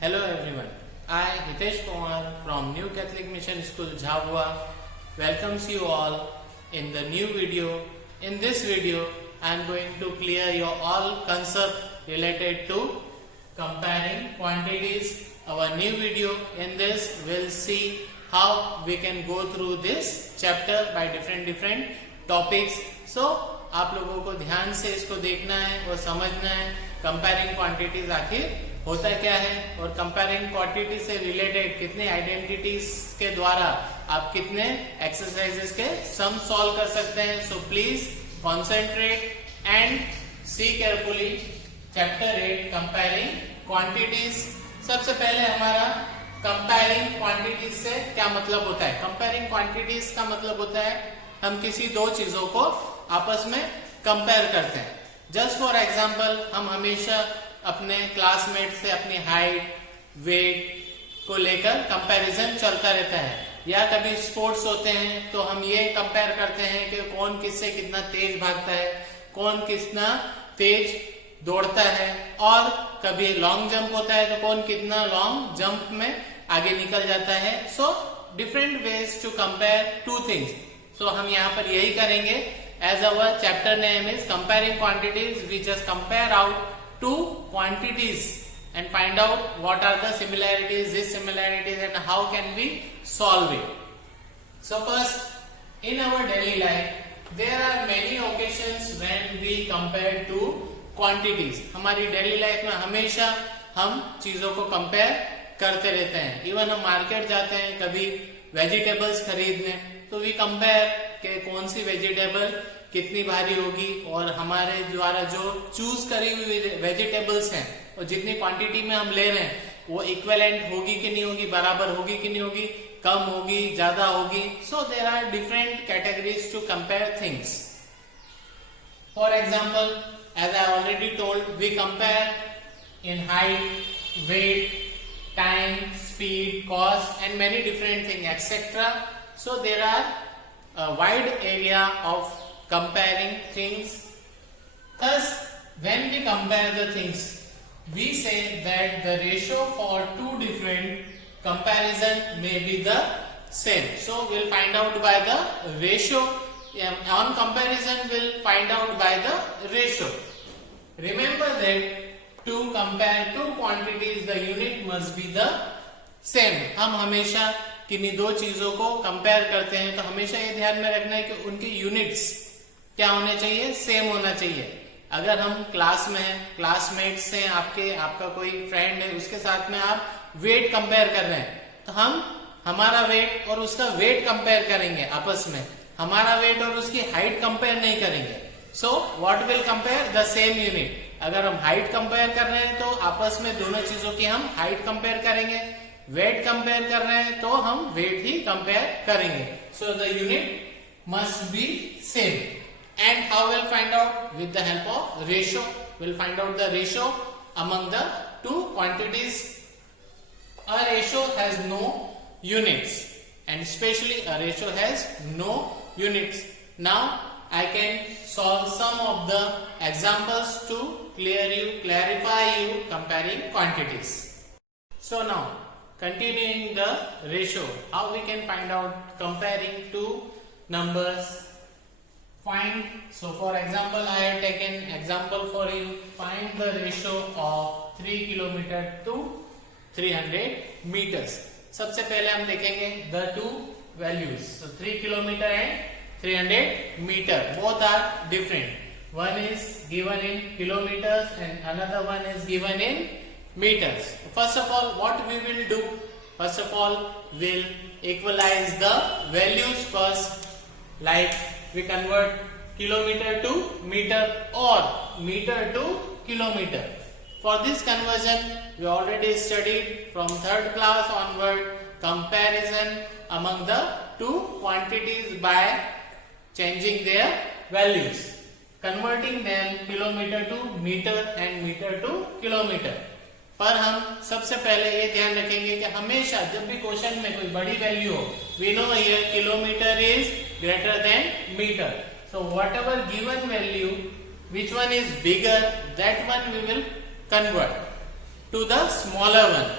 Hello everyone, I Hitesh Pawar from New Catholic Mission School Jhabua welcomes you all in the new video. In this video, I am going to clear your all concept related to comparing quantities. Our new video in this will see how we can go through this chapter by different topics. So आप लोगों को ध्यान से इसको देखना है और समझना है कंपेयरिंग क्वांटिटीज आखिर होता क्या है और कंपेयरिंग क्वांटिटी से रिलेटेड कितने आइडेंटिटीज के द्वारा आप कितने एक्सरसाइजेस के सम सॉल्व कर सकते हैं. So please concentrate and see carefully chapter 8 comparing quantities. सबसे पहले हमारा कंपेयरिंग क्वांटिटीज से क्या मतलब होता है. कंपेयरिंग क्वांटिटीज का मतलब होता है हम किसी दो चीजों को आपस में कंपेयर करते हैं. जस्ट फॉर एग्जाम्पल हम हमेशा अपने क्लासमेट से अपनी हाइट वेट को लेकर कंपैरिजन चलता रहता है. या कभी स्पोर्ट्स होते हैं तो हम ये कंपेयर करते हैं कि कौन किससे कितना तेज भागता है, कौन कितना तेज दौड़ता है. और कभी लॉन्ग जंप होता है तो कौन कितना लॉन्ग जंप में आगे निकल जाता है. So different ways to compare two things. So हम यहाँ पर यही करेंगे. As our chapter name is comparing quantities, we just compare out two quantities and find out what are the similarities, dissimilarities, and how can we solve it. So first, in our daily life, there are many occasions when we compare two quantities. हमारी daily life में हमेशा हम चीजों को compare करते रहते हैं. Even हम मार्केट जाते हैं कभी वेजिटेबल्स खरीदने तो वी कंपेयर के कौन सी वेजिटेबल कितनी भारी होगी और हमारे द्वारा जो चूज करी हुई वेजिटेबल्स हैं और जितनी क्वांटिटी में हम ले रहे हैं वो इक्विवेलेंट होगी कि नहीं होगी, बराबर होगी कि नहीं होगी, कम होगी, ज्यादा होगी. So there are different categories to compare things. For example, as I already told, we compare in height, weight, time, speed, cost and many different things etc. So there are a wide area of comparing things. Thus when we compare the things, we say that the ratio for two different comparison may be the same. So we'll find out by the ratio. On comparison we'll find out by the ratio. Remember that to compare two quantities the unit must be the same. हम हमेशा किन्हीं दो चीजों को compare करते हैं तो हमेशा ये ध्यान में रखना है कि उनकी यूनिट्स क्या होने चाहिए, सेम होना चाहिए. अगर हम क्लास में हैं, क्लासमेट से आपका कोई फ्रेंड है, उसके साथ में आप वेट कंपेयर कर रहे हैं तो हम हमारा वेट और उसका वेट कंपेयर करेंगे आपस में. हमारा वेट और उसकी हाइट कंपेयर नहीं करेंगे. सो what will compare the same unit. अगर हम हाइट कंपेयर कर रहे हैं तो आपस में दोनों चीजों की हम हाइट कंपेयर करेंगे. वेट कंपेयर कर रहे हैं तो हम वेट ही कंपेयर करेंगे. So the unit must be same. And how will find out? With the help of ratio. Will find out the ratio among the two quantities. A ratio has no units and especially a ratio has no units. Now I can solve some of the examples to clarify you comparing quantities. So now continuing the ratio, how we can find out comparing two numbers. Find, so for example I have taken example for you. Find the ratio of 3 kilometer to 300 meters. सबसे पहले हम देखेंगे the two values. So 3 kilometer and 300 meter. Both are different. One is given in kilometers and another one is given in meters. First of all, what we will do? First of all, we'll equalize the values first. Like we convert kilometer to meter or meter to kilometer. For this conversion, we already studied from 3rd class onward comparison among the two quantities by changing their values, converting them kilometer to meter and meter to kilometer. पर हम सबसे पहले ये ध्यान रखेंगे कि हमेशा जब भी क्वेश्चन में कोई बड़ी वैल्यू हो, we know here kilometer is greater than meter. So whatever given value, which one is bigger, that one we will convert to the smaller one.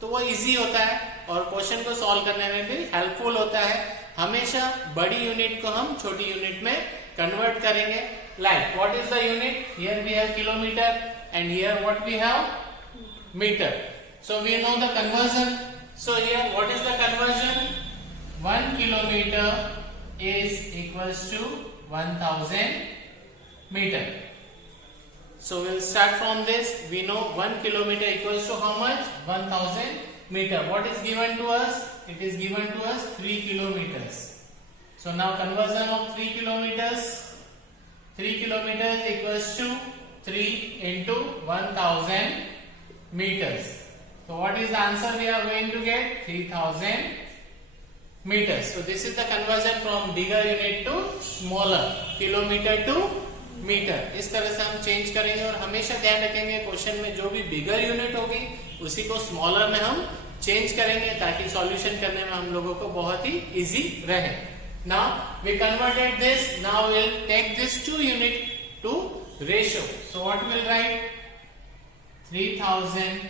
तो वो इजी होता है और क्वेश्चन को सॉल्व करने में भी हेल्पफुल होता है। हमेशा बड़ी यूनिट को हम छोटी यूनिट में कन्वर्ट करेंगे। Like what is the unit? Here we have kilometre and here what we have metre. So we know the conversion. So here what is the conversion? 1 kilometre is equals to 1000 meter. So we'll start from this. We know 1 kilometer equals to how much? 1000 meter. What is given to us? It is given to us 3 kilometers. So now conversion of 3 kilometers. 3 kilometers equals to 3 into 1000 meters. So what is the answer we are going to get? 3000 meters. So this is the conversion from bigger unit to smaller, kilometer to metre. इस तरह से हम change करेंगे और हमेशा ध्यान रखेंगे question में जो भी बिगर यूनिट होगी उसी को स्मॉलर में हम चेंज करेंगे ताकि सॉल्यूशन करने में हम लोगों को बहुत ही इजी रहे। Now we converted this, now will take this to unit to ratio. So what will write? 3000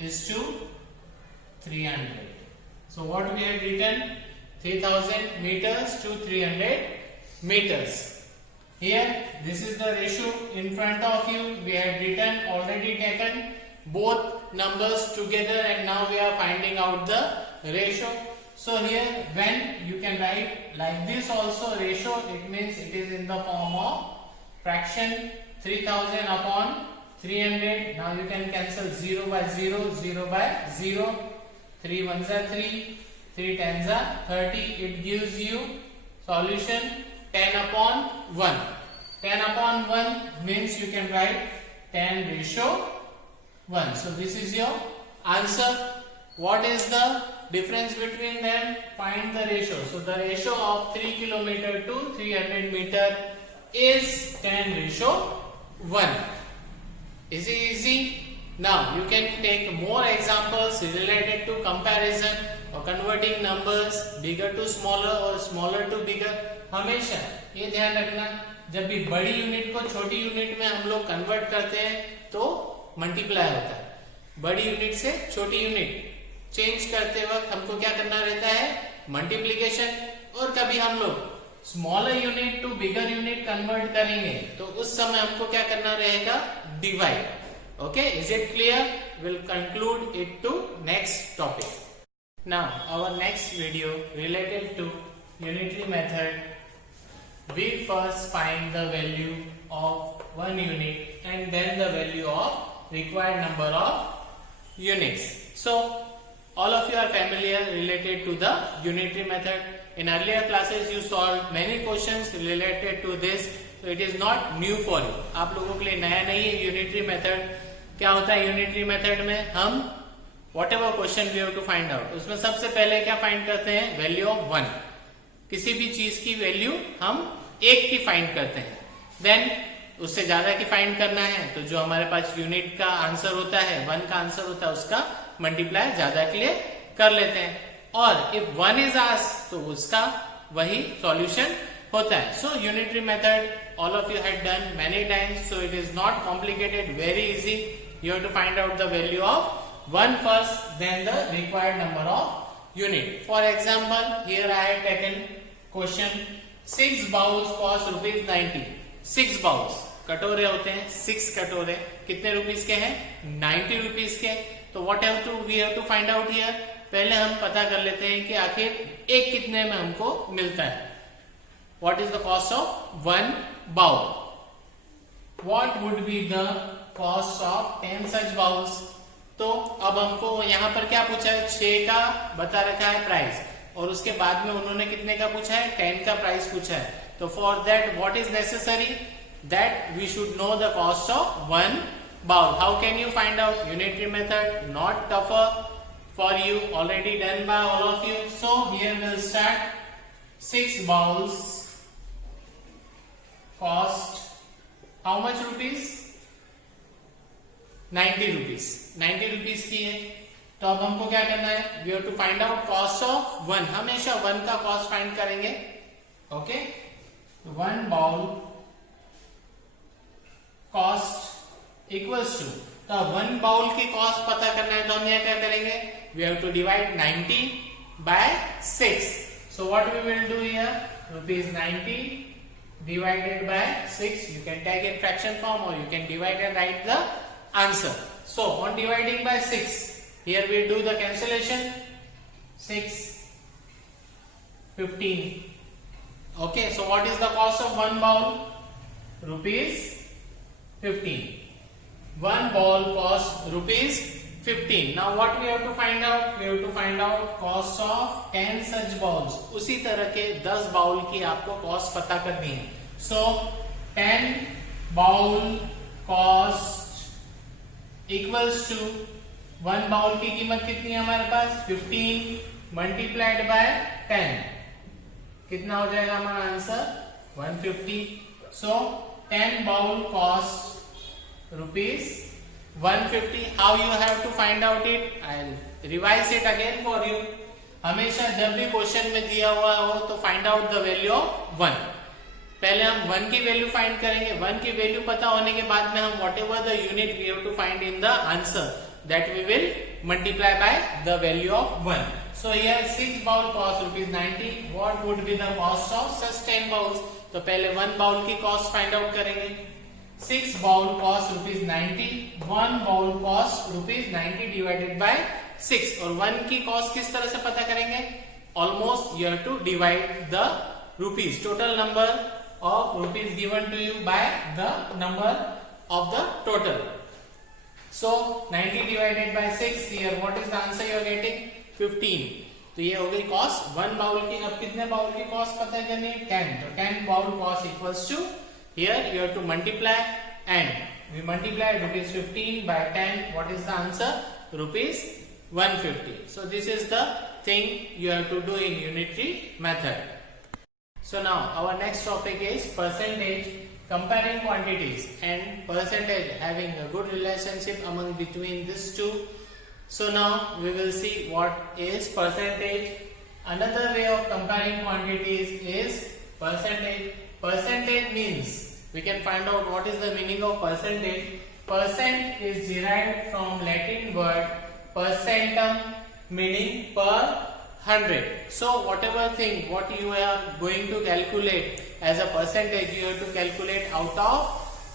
is to 300. So what we had written? 3000 meters to 300 meters. Here, this is the ratio in front of you. We had written, already taken both numbers together, and now we are finding out the ratio. So here, when you can write like this also ratio, it means it is in the form of fraction 3000 upon 300. Now you can cancel 0 by 0, 0 by 0. 3 ones are 3, 3 tens are 30. It gives you solution 10 upon 1. 10 upon 1 means you can write 10 ratio 1. So this is your answer. What is the difference between them? Find the ratio. So the ratio of 3 kilometer to 300 meter is 10 ratio 1. Is it easy? Now you can take more examples related to comparison or converting numbers bigger to smaller or smaller to bigger. हमेशा ये ध्यान रखना, जब भी बड़ी unit को छोटी unit में हम लोग कन्वर्ट करते हैं तो मल्टीप्लाई होता है। बड़ी यूनिट से छोटी यूनिट चेंज करते वक्त हमको क्या करना रहता है? मल्टीप्लीकेशन। और कभी हम लोग smaller unit to bigger unit convert करेंगे तो उस समय हमको क्या करना रहेगा? Divide. Okay, is it clear? Will conclude it to next topic. Now our next video related to unitary method. We first find the value of one unit and then the value of required number of units. So all of you are familiar related to the unitary method. In earlier classes you solved many questions related to this, so it is not new for you. आप लोगों के लिए नया नहीं है unitary method। क्या होता है unitary method में? हम whatever question we have to find out, उसमें सबसे पहले क्या find करते हैं? value of 1। किसी भी चीज की वैल्यू हम 1 की फाइंड करते हैं, देन उससे ज्यादा की फाइंड करना है तो जो हमारे पास यूनिट का आंसर होता है, 1 का आंसर होता है, उसका मल्टीप्लाई ज्यादा के लिए कर लेते हैं। और इफ 1 इज आस्क्ड तो उसका वही सॉल्यूशन होता है। So unitary method all of you had done many times, so it is not complicated, very easy. You have to find out the value of 1 first, then the required number of unit. For example, here I have taken question 6 bowls cost ₹90. 6 bowls, कटोरे होते हैं 6 कटोरे, कितने rupees के हैं? 90 rupees के। तो what have to we have to find out here? पहले हम पता कर लेते हैं कि आखिर एक कितने में हमको मिलता है। What is the cost of 1 bowl? What would be the cost of 10 such bowls? तो अब हमको यहाँ पर क्या पूछा है? 6 का बता रखा है प्राइस और उसके बाद में उन्होंने कितने का पूछा है? 10 का प्राइस पूछा है। तो for that what is necessary? That we should know the cost of 1 bowl. How can you find out? Unitary method, not tougher for you, already done by all of you. So here will start 6 bowls cost how much rupees? 90 rupees. 90 rupees की है तो अब हमको क्या करना है? We have to find out cost of 1। हमेशा 1 का कॉस्ट फाइंड करेंगे। Okay, 1 bowl cost equals to तो अब 1 बाउल की कॉस्ट पता करना है तो हम यहाँ क्या करेंगे, we have to divide 90 by 6. So what we will do here, rupees 90 divided by 6. You can take in fraction form or you can divide and write the answer. So on dividing by 6, here we do the cancellation. 6, 15. Okay, so what is the cost of 1 bowl? Rupees 15. 1 bowl cost rupees 15. Now what we have to find out? We have to find out cost of 10 such bowls. उसी तरह के 10 bowl की आपको cost पता करनी है. So 10 bowl cost equals to 1 bowl की कीमत कितनी है हमारे पास, 15 मल्टीप्लाइड बाय 10. कितना हो जाएगा हमारा answer, 150. So 10 bowl cost rupees 150. How you have to find out it? I'll revise it again for you. हमेशा जब भी क्वेश्चन में दिया हुआ हो तो find out the value of 1. पहले हम 1 की वैल्यू फाइंड करेंगे. 1 की वैल्यू पता होने के बाद में हम whatever the unit we have to find in the answer, that we will multiply by the value of 1. So here 6 bowl cost rupees 90. What would be the cost of such 10 bowls? तो पहले 1 bowl की cost find out करेंगे. 6 bowl cost rupees 90. 1 bowl cost rupees 90 divided by 6. और 1 की cost किस तरह से पता करेंगे, almost you have to divide the rupees, total number of rupees given to you by the number of the total. So 90 divided by 6, here what is the answer you are getting, 15. तो ये हो गई cost 1 bowl की. अब कितने bowl की cost पता करनी है, 10. तो 10 bowl cost equals to, here you have to multiply and we multiply rupees 15 by 10. What is the answer, rupees 150. So this is the thing you have to do in unitary method. So now our next topic is percentage, comparing quantities and percentage having a good relationship among between these two. So now we will see what is percentage. Another way of comparing quantities is percentage. Percentage means, we can find out what is the meaning of percentage. Percent is derived from Latin word percentum, meaning per 100. So whatever thing what you are going to calculate as a percentage, you have to calculate out of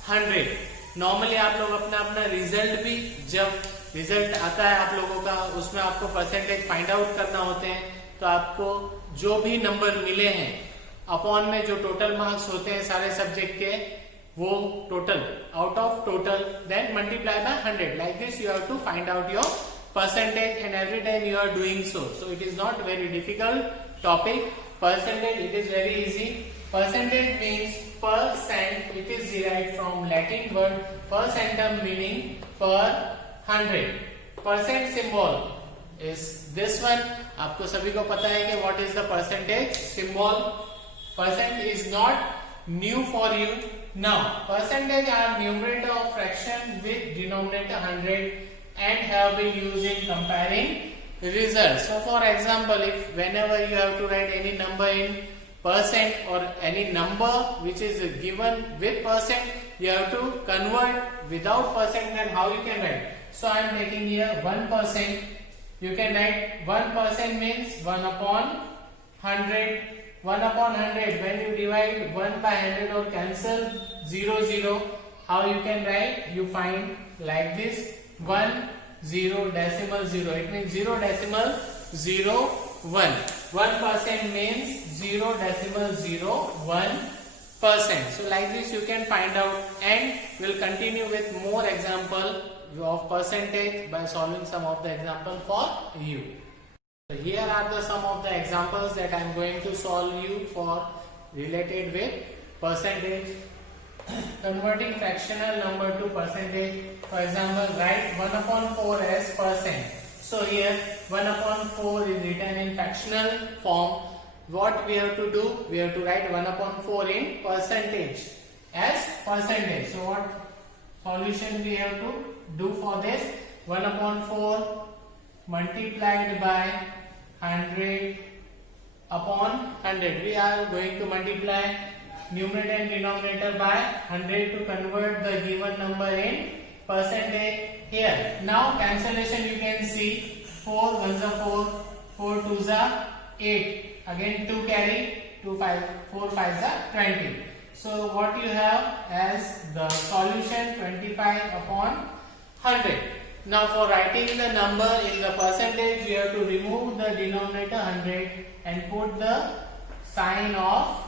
100. Normally आप लोग अपना अपना result भी, जब result आता है आप लोगों का, उसमें आपको परसेंटेज फाइंड आउट करना होते हैं. तो आपको जो भी नंबर मिले हैं अपॉन में जो टोटल मार्क्स होते हैं सारे सब्जेक्ट के, वो total out of total then multiply by 100. Like this you have to find out your percentage and every time you are doing so. So it is not very difficult topic. Percentage, it is very easy. Percentage means percent. It is derived from Latin word percentum, meaning per 100. Percent symbol is this one. आपको सभी को पता है कि what is the percentage symbol. Percent is not new for you. Now percentage are numerator of fraction with denominator 100 and have been used in comparing results. So for example, if whenever you have to write any number in percent or any number which is given with percent, you have to convert without percent, then how you can write? So I am taking here 1%. You can write 1% means 1 upon 100. 1 upon 100, when you divide 1 by 100 or cancel 0 0, how you can write? You find like this, 1 0 decimal 0. It means 0 decimal 0 1. 1% means 0 decimal 0 1%. So like this you can find out, and we'll continue with more example of percentage by solving some of the example for you. So here are the some of the examples that I am going to solve you for related with percentage. Converting fractional number to percentage. For example, write 1 upon 4 as percent. So here 1 upon 4 is written in fractional form. What we have to do? We have to write 1 upon 4 in percentage as percentage. So what solution we have to do for this? 1 upon 4 multiplied by 100 upon 100. We are going to multiply numerator and denominator by 100 to convert the given number in percentage. here. Now cancellation you can see 4 ones are 4, 4 twos are 8. Again 2 carry, 2 5, 4 fives are 20. So what you have as the solution 25 upon 100. Now for writing the number in the percentage, you have to remove the denominator 100 and put the sign of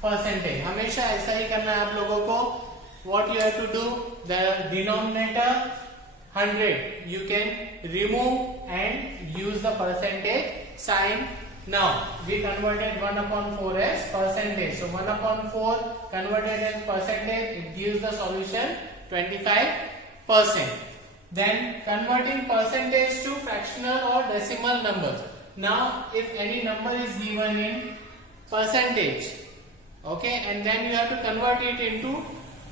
percentage. हमेशा ऐसा ही करना है आप लोगों को. What you have to do, the denominator 100 you can remove and use the percentage sign. Now we converted 1 upon 4 as percentage. So 1 upon 4 converted as percentage, it gives the solution 25%. Then converting percentage to fractional or decimal numbers. Now if any number is given in percentage, okay, and then you have to convert it into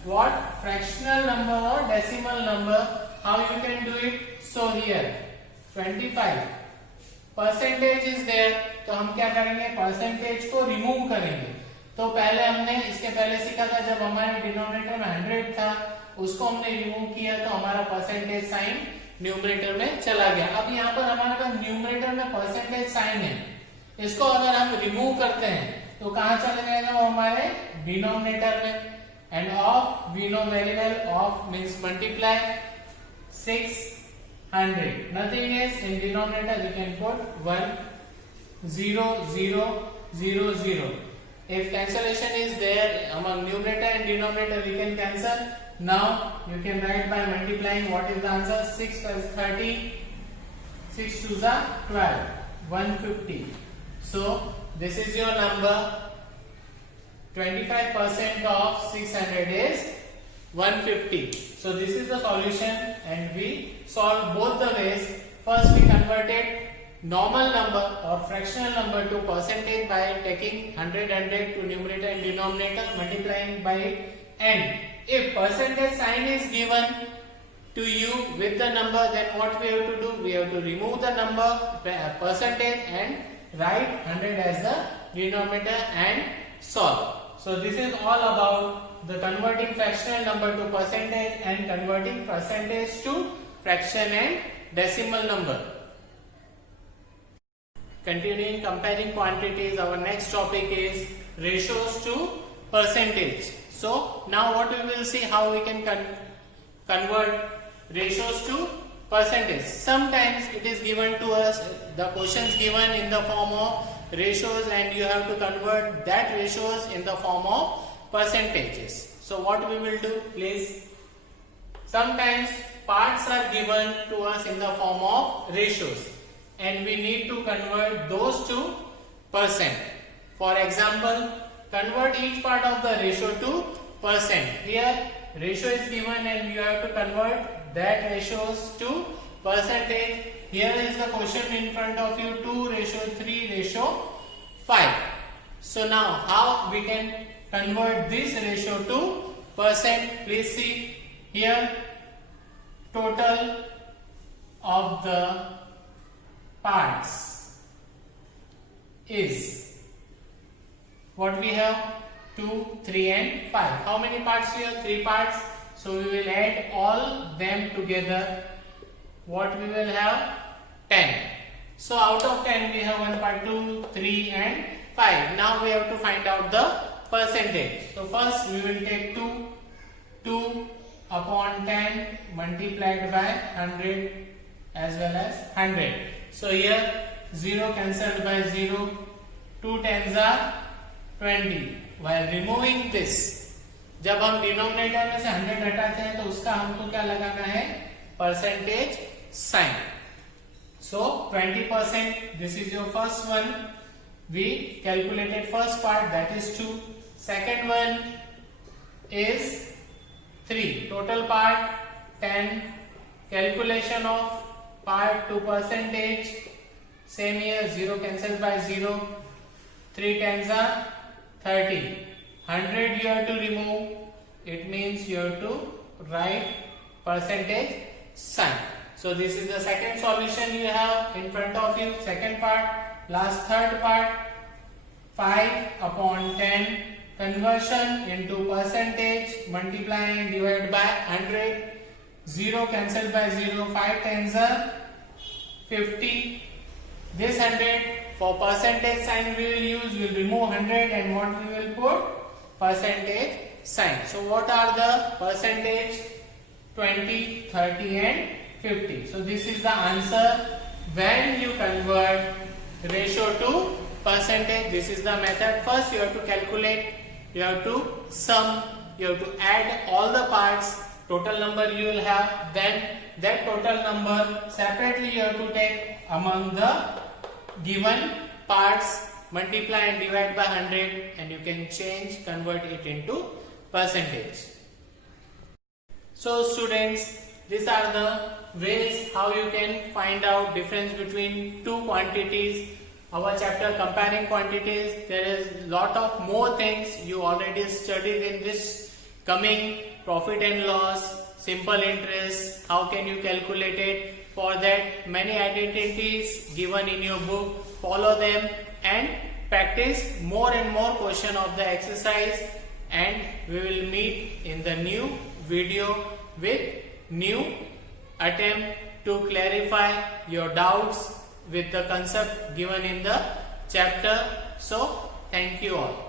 what? Fractional number or decimal number. How you can do it? So here 25 percentage is there, तो हम क्या करेंगे? Percentage को remove करेंगे. तो पहले हमने इसके पहले सीखा था, जब हमारे डिनोमिनेटर में 100 था उसको हमने रिमूव किया तो हमारा परसेंटेज साइन न्यूमरेटर में चला गया. अब यहाँ पर हमारे पास न्यूमरेटर में परसेंटेज साइन है, इसको अगर हम रिमूव करते हैं तो कहाँ चला जाएगा? वो हमारे डिनोमिनेटर में. And of we know very well, of means multiply 600. Nothing is in denominator, we can put 1 0 0 0 0. If cancellation is there among numerator and denominator, we can cancel. Now you can write by multiplying. What is the answer? 6 plus 30, 6 2s are 12, 150. So this is your number. 25% of 600 is 150. So this is the solution, and we solve both the ways. First we converted normal number or fractional number to percentage by taking 100 to numerator and denominator, multiplying by it. And if percentage sign is given to you with the number, then what we have to do? We have to remove the number percentage and write 100 as the denominator and solve. So this is all about the converting fractional number to percentage and converting percentage to fraction and decimal number. Continuing comparing quantities, our next topic is ratios to percentage. So now what we will see, how we can convert ratios to percentage. Sometimes it is given to us, the questions given in the form of ratios, and you have to convert that ratios in the form of percentages. So what we will do, please. Sometimes parts are given to us in the form of ratios, and we need to convert those to percent. For example, convert each part of the ratio to percent. Here ratio is given and you have to convert that ratios to percentage. Here is the question in front of you, 2 ratio 3 ratio 5. So now how we can convert this ratio to percent? Please see here, total of the parts is what we have, 2, 3 and 5. How many parts here? 3 parts. So we will add all them together. What we will have? 10. So out of 10 we have 1 part, 2, 3 and 5. Now we have to find out the percentage. So first we will take 2 upon 10 multiplied by 100 as well as 100. So here 0 cancelled by 0, 2 tens are 20. While removing this, जब हम denominator में से 100 हटाते हैं तो उसका हमको क्या लगाना है? Percentage sign. So 20%, this is your first one. We calculated first part, that is 2. Second one is 3. Total part 10. Calculation of part to percentage. Same here, 0 cancelled by 0. 3 tens are 30. 100 you have to remove. It means you have to write percentage sign. So this is the second solution you have in front of you. Second part, last third part, 5 upon 10, conversion into percentage, multiplying, divide by 100. 0 cancelled by 0, 5 tens are 50. This 100, for percentage sign we will use, we will remove 100 and what we will put? Percentage sign. So what are the percentage? 20, 30 and 50. So this is the answer when you convert ratio to percentage. This is the method. First you have to calculate, you have to sum, you have to add all the parts, total number you will have, then that total number separately you have to take among the given parts, multiply and divide by 100 and you can change, convert it into percentage. So students, these are the ways how you can find out difference between two quantities. Our chapter comparing quantities, there is lot of more things you already studied in this coming, profit and loss, simple interest, how can you calculate it. For that many identities given in your book, follow them and practice more and more question of the exercise, and we will meet in the new video with new attempt to clarify your doubts with the concept given in the chapter. So thank you all.